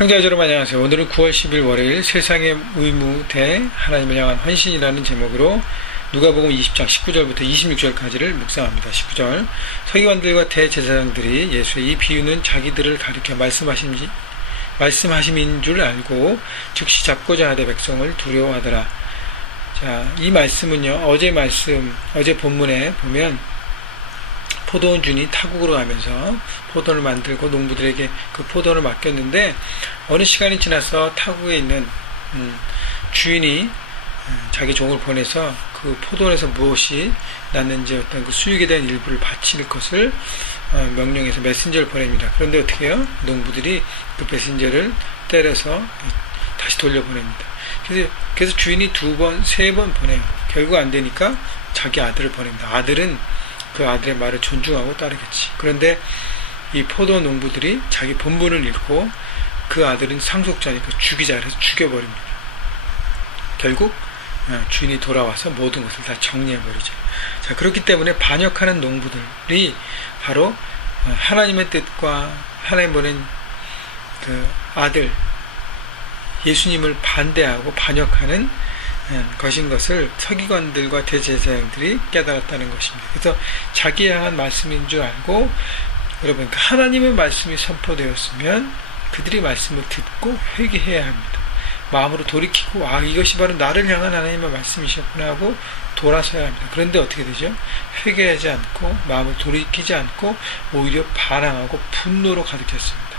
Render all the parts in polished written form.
형제자 여러분 안녕하세요. 오늘은 9월 10일 월요일 세상의 의무 대 하나님을 향한 헌신이라는 제목으로 누가복음 20장 19절부터 26절까지를 묵상합니다. 19절 서기관들과 대제사장들이 예수의 이 비유는 자기들을 가리켜 말씀하심인 줄 알고 즉시 잡고자 하되 백성을 두려워하더라. 자, 이 말씀은요, 어제 본문에 보면 포도원 주인이 타국으로 가면서 포도를 만들고 농부들에게 그 포도를 맡겼는데 어느 시간이 지나서 타국에 있는 주인이 자기 종을 보내서 그 포도원에서 무엇이 났는지 어떤 그 수익에 대한 일부를 바칠 것을 명령해서 메신저를 보냅니다. 그런데 어떻게 해요? 농부들이 그 메신저를 때려서 다시 돌려보냅니다. 그래서 주인이 2번, 3번 보내요. 결국 안 되니까 자기 아들을 보냅니다. 아들은 그 아들의 말을 존중하고 따르겠지. 그런데 이 포도 농부들이 자기 본분을 잃고 그 아들은 상속자니까 죽이자 해서 죽여버립니다. 결국 주인이 돌아와서 모든 것을 다 정리해버리죠. 자, 그렇기 때문에 반역하는 농부들이 바로 하나님의 뜻과 하나님 보낸 그 아들 예수님을 반대하고 반역하는 것인 것을 서기관들과 대제사장들이 깨달았다는 것입니다. 그래서 자기에 향한 말씀인 줄 알고 여러분 하나님의 말씀이 선포되었으면 그들이 말씀을 듣고 회개해야 합니다. 마음으로 돌이키고 이것이 바로 나를 향한 하나님의 말씀이셨구나 하고 돌아서야 합니다. 그런데 어떻게 되죠? 회개하지 않고 마음을 돌이키지 않고 오히려 반항하고 분노로 가득 찼습니다.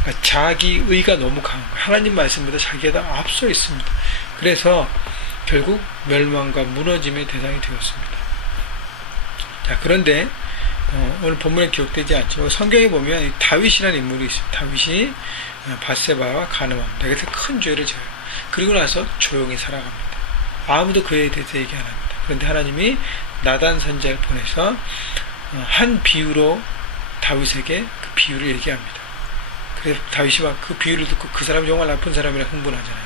그러니까 자기 의가 너무 강한 거예요. 하나님 말씀보다 자기가 더 앞서 있습니다. 그래서 결국 멸망과 무너짐의 대상이 되었습니다. 자, 그런데 오늘 본문에 기록되지 않지만 성경에 보면 다윗이라는 인물이 있습니다. 다윗이 밧세바와 간음합니다. 그래서 큰 죄를 져요. 그리고 나서 조용히 살아갑니다. 아무도 그에 대해서 얘기 안 합니다. 그런데 하나님이 나단 선지자를 보내서 한 비유로 다윗에게 그 비유를 얘기합니다. 그래서 다윗이 막 그 비유를 듣고 그 사람이 정말 나쁜 사람이라 흥분하잖아요.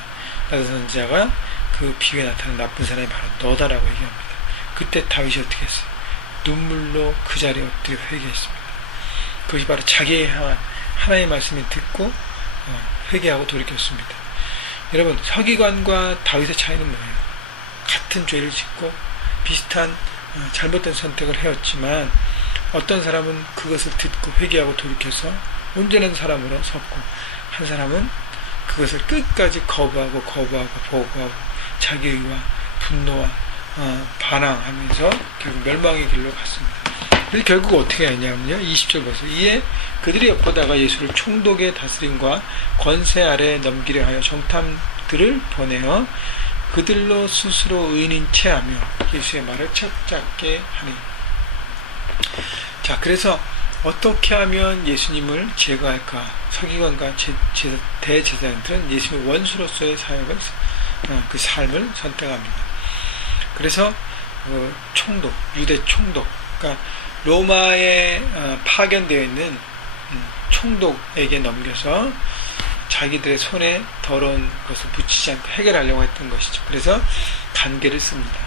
나단 선지자가 그 비유에 나타난 나쁜 사람이 바로 너다라고 얘기합니다. 그때 다윗이 어떻게 했어요? 눈물로 그 자리에 엎드려 회개했습니다. 그것이 바로 자기에 향한 하나님의 말씀을 듣고 회개하고 돌이켰습니다. 여러분, 서기관과 다윗의 차이는 뭐예요? 같은 죄를 짓고 비슷한 잘못된 선택을 해왔지만 어떤 사람은 그것을 듣고 회개하고 돌이켜서 온전한 사람으로 섰고 한 사람은 그것을 끝까지 거부하고 보고하고 자기 의와 분노와 반항하면서 결국 멸망의 길로 갔습니다. 그래서 결국 어떻게 했냐면요. 20절 보세요. 이에 그들이 엿보다가 예수를 총독의 다스림과 권세 아래에 넘기려 하여 정탐들을 보내어 그들로 스스로 의인인 체하며 예수의 말을 척잡게 하니. 자, 그래서 어떻게 하면 예수님을 제거할까? 서기관과 대제사장들은 예수님의 원수로서의 사역을 그 삶을 선택합니다. 그래서 총독, 유대 총독, 그러니까 로마에 파견되어 있는 총독에게 넘겨서 자기들의 손에 더러운 것을 붙이지 않고 해결하려고 했던 것이죠. 그래서 관계를 씁니다.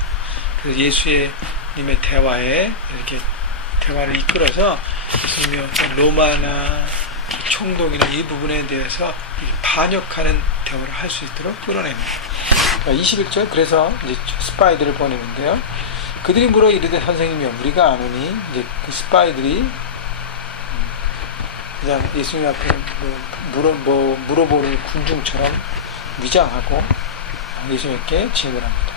그래서 예수님의 대화에 이렇게 대화를 이끌어서 예수님이 어떤 로마나 총독이나 이 부분에 대해서 반역하는 대화를 할 수 있도록 끌어냅니다. 21절 그래서 이제 스파이들을 보내는데요. 그들이 물어 이르되 선생님이여 우리가 아노니 이제 그 스파이들이 그냥 예수님 앞에 물어보는 군중처럼 위장하고 예수님께 질문합니다.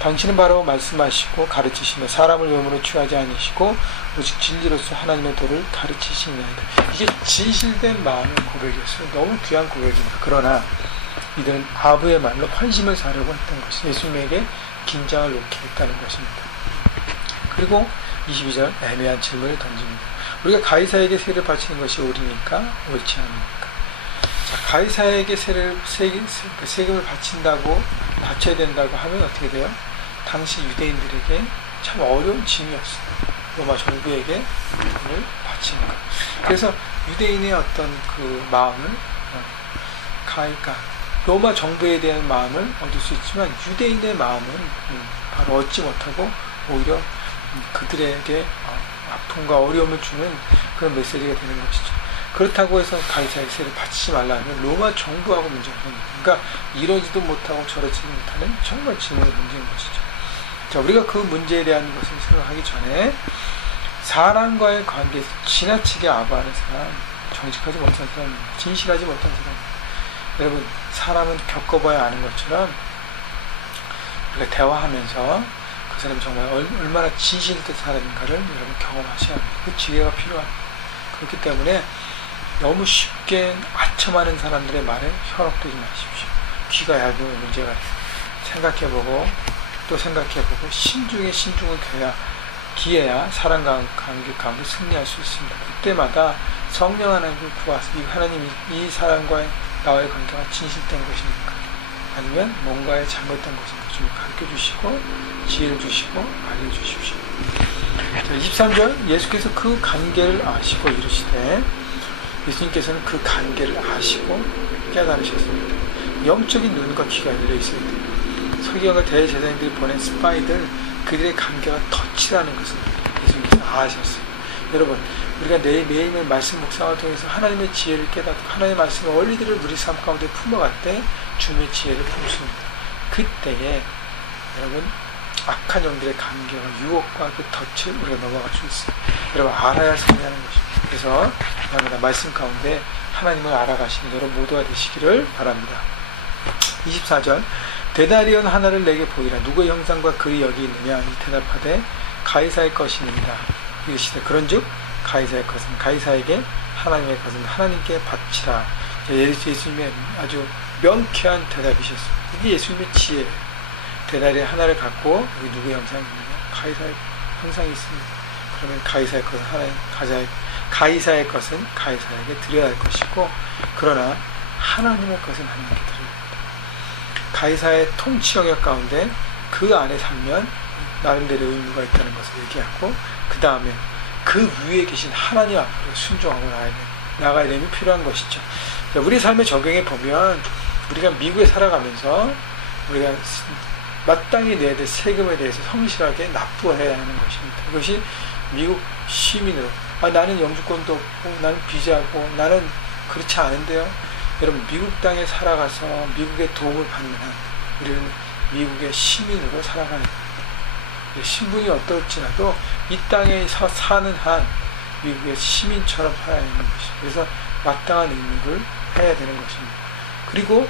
당신은 바로 말씀하시고 가르치시며 사람을 외모로 취하지 않으시고 오직 진리로서 하나님의 도를 가르치시나이다. 이게 진실된 마음의 고백이었어요. 너무 귀한 고백입니다. 그러나 이들은 아부의 말로 환심을 사려고 했던 것이 예수님에게 긴장을 놓게 했다는 것입니다. 그리고 22절 애매한 질문을 던집니다. 우리가 가이사에게 세를 바치는 것이 옳으니까 옳지 않습니까? 자, 가이사에게 세금을 바쳐야 된다고 하면 어떻게 돼요? 당시 유대인들에게 참 어려운 짐이었어요. 로마 정부에게 세금을 바치는 것. 그래서 유대인의 어떤 그 마음을 로마 정부에 대한 마음을 얻을 수 있지만 유대인의 마음은 바로 얻지 못하고 오히려 그들에게 아픔과 어려움을 주는 그런 메시지가 되는 것이죠. 그렇다고 해서 가이사에게 세를 바치지 말라는 로마 정부하고 문제가 생깁니다. 그러니까 이러지도 못하고 저러지도 못하는 정말 질문의 문제인 것이죠. 자, 우리가 그 문제에 대한 것을 생각하기 전에 사람과의 관계에서 지나치게 아부하는 사람, 정직하지 못한 사람입니다. 진실하지 못한 사람입니다. 여러분, 사람은 겪어봐야 아는 것처럼 우리가 대화하면서 그 사람이 정말 얼마나 진실된 사람인가를 여러분 경험하셔야 합니다. 그 지혜가 필요합니다. 그렇기 때문에 너무 쉽게 아첨하는 사람들의 말에 현혹되지 마십시오. 귀가 얇은 문제가 생각해보고 또 생각해보고 신중에 신중을 기해야 사람과 관계 가운데 승리할 수 있습니다. 그때마다 성령 하나님을 구하서 이 하나님이 이 사람과의 나와의 관계가 진실된 것입니까? 아니면 뭔가에 잘못된 것입니까? 좀 가르쳐 주시고 지혜를 주시고 알려주십시오. 자, 23절 예수께서 그 관계를 아시고 이르시되 예수님께서는 그 관계를 아시고 깨달으셨습니다. 영적인 눈과 귀가 열려 있어야 돼요. 서기관과 대제사장들이 보낸 스파이들 그들의 관계가 덫이라는 것을 예수님께서 아셨어요. 여러분, 우리가 매일매일 말씀 묵상을 통해서 하나님의 지혜를 깨닫고 하나님의 말씀의 원리들을 우리 삶 가운데 품어갈 때 주님의 지혜를 품습니다. 그때에 여러분 악한 영들의 관계와 유혹과 그 덫을 우리가 넘어갈 수 있어요. 여러분 알아야 승리하는 것입니다. 그래서 날마다 말씀 가운데 하나님을 알아가시는 여러분 모두가 되시기를 바랍니다. 24절 대다리온 하나를 내게 보이라. 누구의 형상과 글이 여기 있느냐. 이 대답하되 가이사의 것이니이다. 이르시되 그런즉 가이사의 것은 가이사에게, 하나님의 것은 하나님께 바치라. 예수님의 아주 명쾌한 대답이셨습니다. 이게 예수님의 지혜예요. 대다리 하나를 갖고 여기 누구의 형상이 있느냐. 가이사의 형상이 있습니다. 그러면 가이사의 것은 가이사의 것은 가이사에게 드려야 할 것이고, 그러나 하나님의 것은 하나님께 드려야 합니다. 가이사의 통치 영역 가운데 그 안에 살면 나름대로 의무가 있다는 것을 얘기하고, 그 다음에 그 위에 계신 하나님 앞으로 순종하고 나가야 됨이 필요한 것이죠. 우리 삶에 적용해 보면 우리가 미국에 살아가면서 우리가 마땅히 내야 될 세금에 대해서 성실하게 납부해야 하는 것입니다. 이것이 미국 시민으로 나는 영주권도 없고 나는 비자고 나는 그렇지 않은데요. 여러분 미국 땅에 살아가서 미국의 도움을 받는 한 우리는 미국의 시민으로 살아가는 거예요. 신분이 어떨지라도 이 땅에서 사는 한 미국의 시민처럼 살아야 하는 것이죠. 그래서 마땅한 의무를 해야 되는 것입니다. 그리고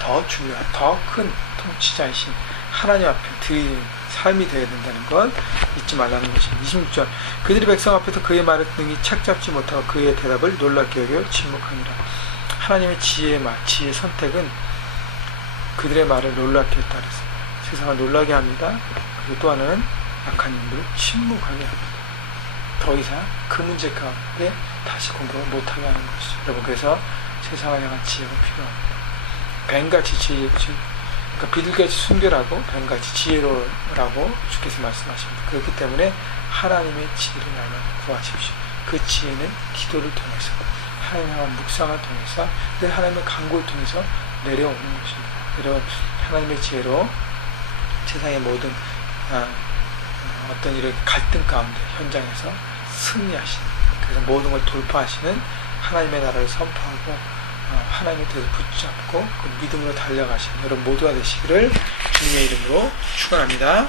더 중요한 더 큰 통치자이신 하나님 앞에 드리는 삶이 되어야 된다는 것 잊지 말라는 것입니다. 26절 그들이 백성 앞에서 그의 말을 능히 착잡지 못하고 그의 대답을 놀랍게 여겨 침묵하니라. 하나님의 지혜의 말, 지혜의 선택은 그들의 말을 놀랍게 했다 그랬습니다. 세상을 놀라게 합니다. 그리고 또 하나는 악한 인물을 침묵하게 합니다. 더 이상 그 문제 가운데 다시 공부를 못하게 하는 것이죠. 여러분 그래서 세상을 향한 지혜가 필요합니다. 뱀같이 그러니까 비둘기같이 순결하고 뱀같이 지혜로라고 주께서 말씀하십니다. 그렇기 때문에 하나님의 지혜를 날마다 구하십시오. 그 지혜는 기도를 통해서 하나님의 향한 묵상을 통해서 늘 하나님의 간구를 통해서 내려오는 것입니다. 여러분 하나님의 지혜로 세상의 모든 어떤 이런 갈등 가운데 현장에서 승리하시는, 그래서 모든 걸 돌파하시는 하나님의 나라를 선포하고 하나님의 뜻을 붙잡고 그 믿음으로 달려가시는 여러분 모두가 되시기를 주님의 이름으로 축원합니다.